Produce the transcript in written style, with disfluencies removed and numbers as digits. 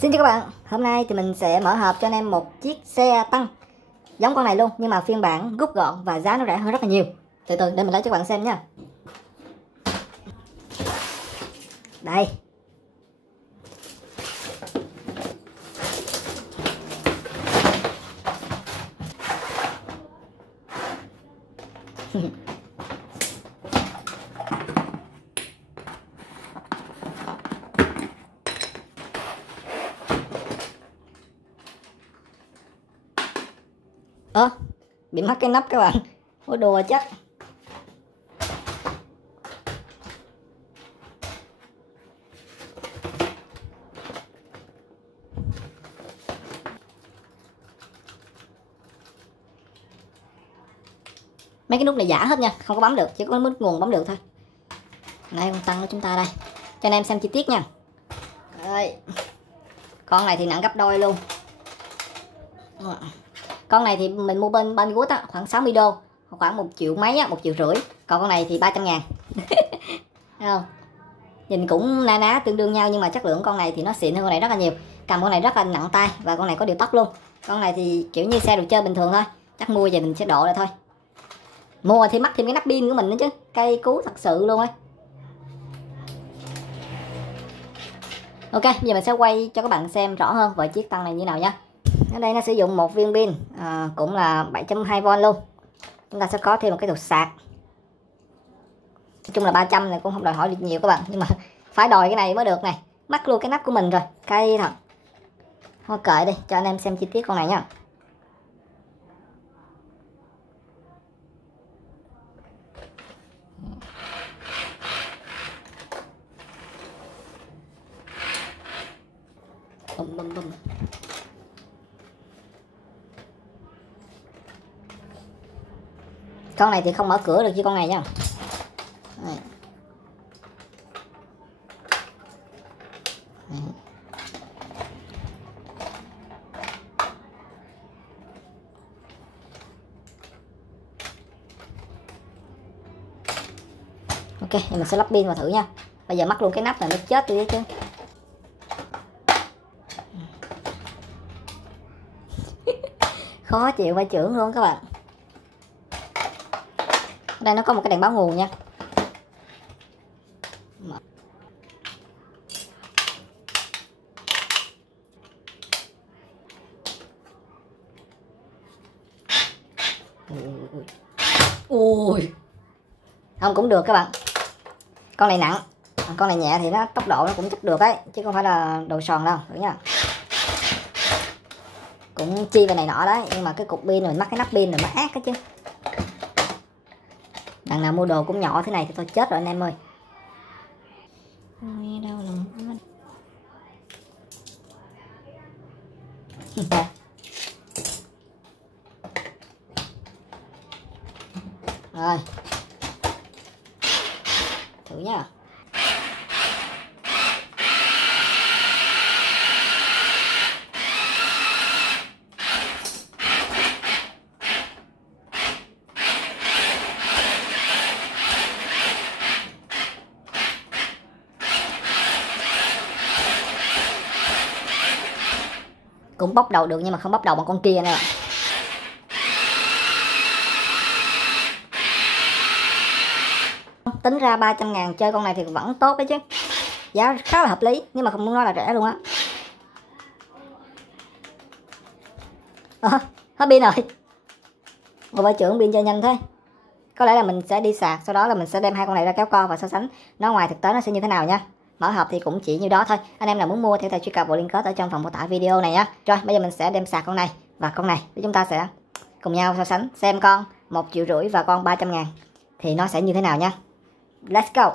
Xin chào các bạn, hôm nay thì mình sẽ mở hộp cho anh em một chiếc xe tăng giống con này luôn, nhưng mà phiên bản rút gọn và giá nó rẻ hơn rất là nhiều. Từ từ để mình lấy cho các bạn xem nha. Đây. Bị mắc cái nắp các bạn. Ủa đùa chắc. Mấy cái nút này giả hết nha, không có bấm được, chỉ có nút nguồn bấm được thôi. Đây con tăng của chúng ta đây, cho anh em xem chi tiết nha. Đây. Con này thì nặng gấp đôi luôn. Con này thì mình mua bên Banggood á, khoảng 60 đô, khoảng 1 triệu mấy á, 1 triệu rưỡi. Còn con này thì 300 ngàn. Thấy không? Nhìn cũng na ná tương đương nhau, nhưng mà chất lượng con này thì nó xịn hơn con này rất là nhiều. Cầm con này rất là nặng tay và con này có điều tốc luôn. Con này thì kiểu như xe đồ chơi bình thường thôi, chắc mua về mình sẽ độ lại thôi. Mua thì mắc thêm cái nắp pin của mình nữa chứ, cây cú thật sự luôn ấy. Ok, bây giờ mình sẽ quay cho các bạn xem rõ hơn về chiếc tăng này như nào nha. Ở đây nó sử dụng một viên pin cũng là 7.2V luôn. Chúng ta sẽ có thêm một cái cục sạc. Nói chung là 300 này cũng không đòi hỏi được nhiều các bạn, nhưng mà phải đòi cái này mới được này. Mắc luôn cái nắp của mình rồi, cay thật. Thôi kệ đi, cho anh em xem chi tiết con này nha. Bum, bum, bum. Con này thì không mở cửa được như con này nha. Đây. Đây. Ok, thì mình sẽ lắp pin vào thử nha. Bây giờ mắc luôn cái nắp này nó chết đi chứ. Khó chịu phải chưởng luôn các bạn. Ở đây nó có một cái đèn báo nguồn nha. Ui. Không cũng được các bạn. Con này nặng, con này nhẹ thì nó tốc độ nó cũng chắc được ấy, chứ không phải là đồ sòn đâu, thử nha. Cũng chi về này nọ đấy, nhưng mà cái cục pin mình mắc cái nắp pin rồi nó ác đó chứ. Đằng nào mua đồ cũng nhỏ thế này thì tôi chết rồi anh em ơi. Rồi. Thử nha. Cũng bóc đầu được nhưng mà không bóc đầu bằng con kia nè. Tính ra 300 ngàn chơi con này thì vẫn tốt đấy chứ. Giá khá là hợp lý, nhưng mà không muốn nói là rẻ luôn á. Hết pin rồi. Ngồi vợ trưởng pin chơi nhanh thế. Có lẽ là mình sẽ đi sạc, sau đó là mình sẽ đem hai con này ra kéo co và so sánh nó ngoài thực tế nó sẽ như thế nào nha. Mở hộp thì cũng chỉ như đó thôi. Anh em nào muốn mua thì có thể truy cập vào link kết ở trong phần mô tả video này nha. Rồi bây giờ mình sẽ đem sạc con này và con này để chúng ta sẽ cùng nhau so sánh xem con 1,5 triệu và con 300 ngàn thì nó sẽ như thế nào nha. Let's go.